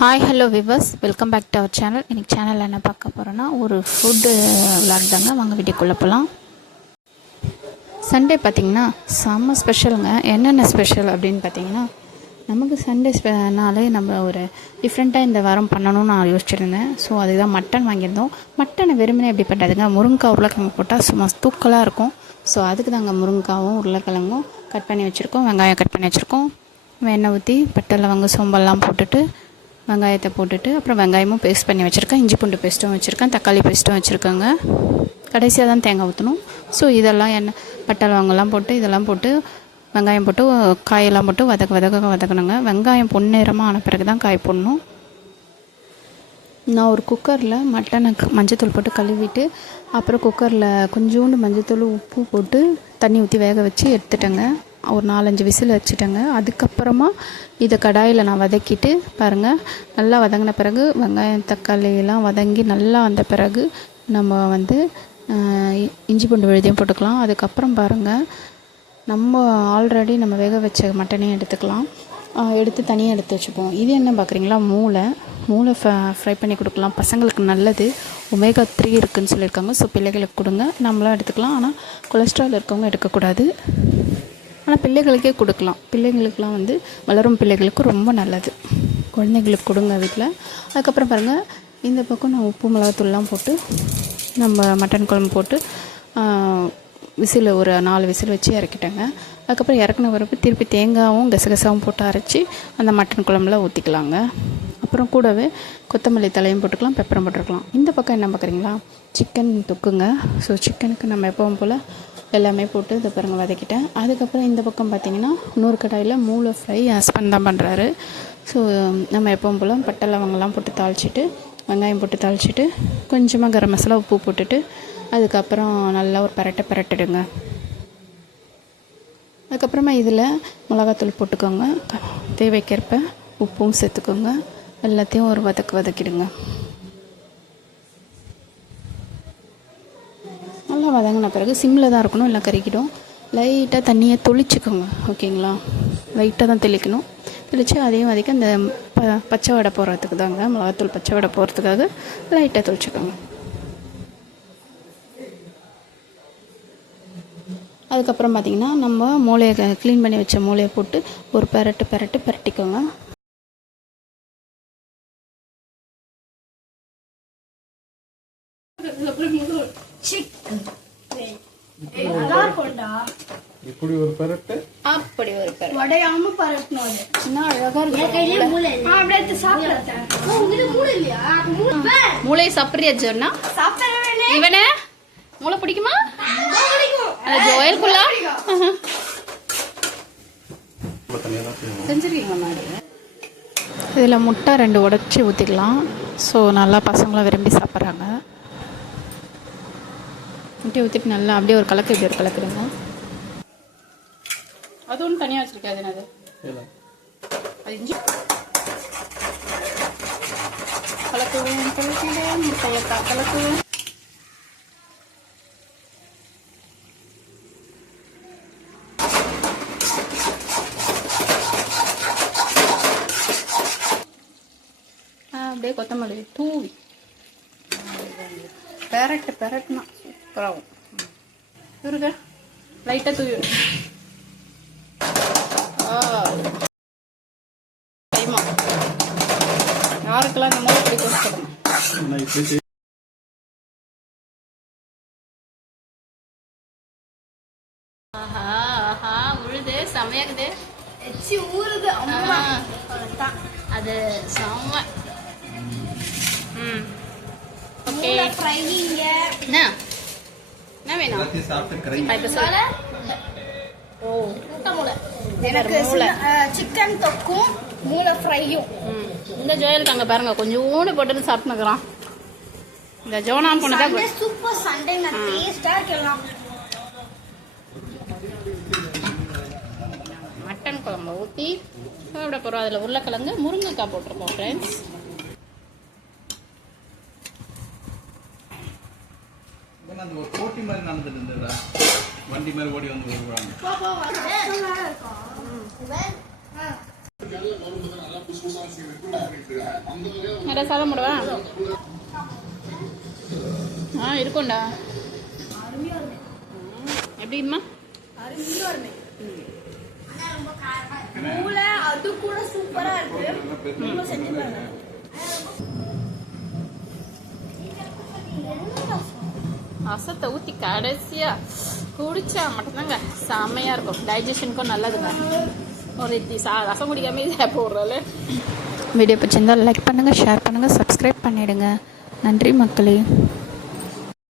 Hi hello viewers, welcome back to our channel. இன்றைக்கி சேனலில் என்ன பார்க்க போகிறோன்னா ஒரு ஃபுட்டு விளாக் தாங்க. வாங்க வீடியோக்குள்ளே போகலாம். சண்டே பார்த்திங்கன்னா செம்ம ஸ்பெஷலுங்க. என்னென்ன ஸ்பெஷல் அப்படின்னு பார்த்தீங்கன்னா, நமக்கு சண்டேனாலே நம்ம ஒரு டிஃப்ரெண்ட்டாக இந்த வாரம் பண்ணணும்னு நான் யோசிச்சுருந்தேன். ஸோ அதுதான் மட்டன் வாங்கியிருந்தோம். மட்டனை வெறுமனே எப்படி பண்ணுறதுங்க, முருங்கைக்காய் உருளைக்கிழங்கு போட்டால் சும்மா தூக்கலாக இருக்கும். ஸோ அதுக்கு தாங்க முருங்கைக்காவும் உருளைக்கிழங்கும் கட் பண்ணி வச்சுருக்கோம். வெங்காயம் கட் பண்ணி வச்சுருக்கோம். எண்ணெய் ஊற்றி பட்டை லவங்கம் சோம்பெல்லாம் போட்டுட்டு வெங்காயத்தை போட்டுட்டு அப்புறம் வெங்காயமும் பேஸ்ட் பண்ணி வச்சுருக்கேன். இஞ்சி பூண்டு பேஸ்ட்டும் வச்சுருக்கேன். தக்காளி பேஸ்ட்டும் வச்சுருக்கேங்க. கடைசியாக தான் தேங்காய் ஊற்றணும். ஸோ இதெல்லாம் எண்ணெய் பட்டை லவங்கெல்லாம் போட்டு இதெல்லாம் போட்டு வெங்காயம் போட்டு காயெல்லாம் போட்டு வதக்கணுங்க. வெங்காயம் பொன்னிறமாக ஆன பிறகு தான் காய் போடணும். நான் ஒரு குக்கரில் மட்டனை மஞ்சத்தூள் போட்டு கழுவிட்டு அப்புறம் குக்கரில் கொஞ்சோண்டு மஞ்சத்தூள் உப்பு போட்டு தண்ணி ஊற்றி வேக வச்சு எடுத்துட்டேங்க. ஒரு 4-5 விசில் வச்சுட்டேங்க. அதுக்கப்புறமா இதை கடாயில் நான் வதக்கிட்டு பாருங்கள், நல்லா வதங்கின பிறகு வெங்காயம் தக்காளியெல்லாம் வதங்கி நல்லா வந்த பிறகு நம்ம இஞ்சி பூண்டு விழுதையும் போட்டுக்கலாம். அதுக்கப்புறம் பாருங்கள், நம்ம ஆல்ரெடி நம்ம வேக வச்ச மட்டனையும் எடுத்துக்கலாம். எடுத்து தனியாக எடுத்து வச்சுப்போம். இது என்ன பார்க்குறீங்களா, மூளை ஃப்ரை பண்ணி கொடுக்கலாம். பசங்களுக்கு நல்லது. ஒமேகா 3 இருக்குதுன்னு சொல்லியிருக்காங்க. ஸோ பிள்ளைகளுக்கு கொடுங்க. நம்மளாம் எடுத்துக்கலாம். ஆனால் கொலஸ்ட்ரால் இருக்கவங்க எடுக்கக்கூடாது. ஆனால் பிள்ளைகளுக்கே கொடுக்கலாம். பிள்ளைங்களுக்கெலாம் வளரும் பிள்ளைகளுக்கு ரொம்ப நல்லது. குழந்தைங்களுக்கு கொடுங்க வீட்டில். அதுக்கப்புறம் பாருங்கள், இந்த பக்கம் நான் உப்பு மிளகாத்தூள்லாம் போட்டு நம்ம மட்டன் குழம்பு போட்டு விசில் ஒரு 4 விசில் வச்சு இறக்கிட்டேங்க. அதுக்கப்புறம் இறக்குன வரப்பு திருப்பி தேங்காயும் கசகசாவும் போட்டு அரைச்சி அந்த மட்டன் குழம்புல ஊற்றிக்கலாங்க. அப்புறம் கூடவே கொத்தமல்லி தலையும் போட்டுக்கலாம், பெப்பரம் போட்டுருக்கலாம். இந்த பக்கம் என்ன பார்க்குறீங்களா, சிக்கன் தொக்குங்க. ஸோ சிக்கனுக்கு நம்ம எப்பவும் போல் எல்லாமே போட்டு இதை பாருங்கள் வதக்கிட்டேன். அதுக்கப்புறம் இந்த பக்கம் பார்த்திங்கன்னா இன்னொரு கடாயில் மூளை ஃப்ரை ஹஸ்பண்ட் தான் பண்ணுறாரு. ஸோ நம்ம எப்பவும் போல் பட்டை லவங்கெல்லாம் போட்டு தாளிச்சிட்டு வெங்காயம் போட்டு தாளிச்சிட்டு கொஞ்சமாக கரம் மசாலா உப்பு போட்டுட்டு அதுக்கப்புறம் நல்லா ஒரு பரட்டிடுங்க. அதுக்கப்புறமா இதில் மிளகாத்தூள் போட்டுக்கோங்க. தேவைக்கேற்ப உப்பும் சேர்த்துக்கோங்க. எல்லாத்தையும் ஒரு வதக்கிடுங்க. நல்லா வதங்கின பிறகு சிம்மில் தான் இருக்கணும், இல்லை கறிக்கிடும். லைட்டாக தண்ணியை தொளிச்சிக்கோங்க. ஓகேங்களா, லைட்டாக தான் தெளிக்கணும். தெளித்து அதையும் வதக்கி அந்த பச்சை வடை போடுறதுக்கு தாங்க, மிளகாத்தூள் பச்சை வடை போடுறதுக்காக லைட்டாக தொளிச்சிக்கோங்க. அதுக்கப்புறம் பார்த்திங்கன்னா நம்ம மூளையை க்ளீன் பண்ணி வச்ச மூளையை போட்டு ஒரு பரட்டிக்கோங்க. இப்படி ஒரு பரட்டு, அப்படி ஒரு பரட்டு வடையாம பரட்டணும். சின்ன அழகா இருக்கு. மூளையை சாப்பிட்றியா ஜோர்னா? இவனே மூளை பிடிக்குமா? ஜோயலுக்குள்ள செஞ்சிருக்கீங்க மாதிரி. இதில் முட்டை 2 உடைச்சி ஊற்றிக்கலாம். ஸோ நல்லா பசங்களாம் விரும்பி சாப்பிட்றாங்க. முட்டையை ஊற்றிட்டு நல்லா அப்படியே ஒரு கலக்குதுங்க. அது ஒன்றும் தனியாக வச்சுருக்காது. அது இஞ்சி கலக்குவேன் கலக்குவேன். அப்படியே கொத்தமல்லி தூவி பெரட்டுனா சூப்பராகும். இருக்கு லைட்டாக தூவி யாருக்கெல்லாம் இந்த மாதிரி பிடிக்கும் சொல்லுங்க. ஆஹா உழுது செமையாகுது. ஊறுது அது செம்ம. ஓகே, என்ன வேணும்? எனக்கு சிக்கன் தொக்கும் மூளை ஃப்ரையும். இந்த ஜோயல் தாங்க பாருங்க, கொஞ்சோண்டு போட்டு சாப்பிட்டுக்கிறான். இந்த ஜோனா போனதான் சூப்பர் சண்டே டேஸ்டா இருக்கலாம். மட்டன் குழம்பு ஊற்றி சாப்பிட போகிறோம். அதில் உருளைக்கிழங்கு முருங்கைக்காய் போட்டிருக்கோம் ஃப்ரெண்ட்ஸ். போட்டி மாதிரி நடந்துட்டு இருந்ததா, வண்டி மாதிரி ஓடி வந்து வருவாங்க. நிறைய சாதம் போடுவா இருக்கும்டா. எப்படி இருமா? அருமையா இருக்கு. மூளை அது கூட சூப்பரா இருக்கு. நீங்களும் செஞ்சு பாருங்க. ரசத்தை ஊற்றி கடைசியாக குடிச்சா மட்டும்தாங்க செம்மையாக இருக்கும். டைஜஷனுக்கும் நல்லதுங்க. ஒரு இட்லி ரசம் குடிக்காம இதை போடுறோம்ல. வீடியோ பிடிச்சிருந்தால் லைக் பண்ணுங்கள், ஷேர் பண்ணுங்கள், சப்ஸ்கிரைப் பண்ணிவிடுங்க. நன்றி மக்களே.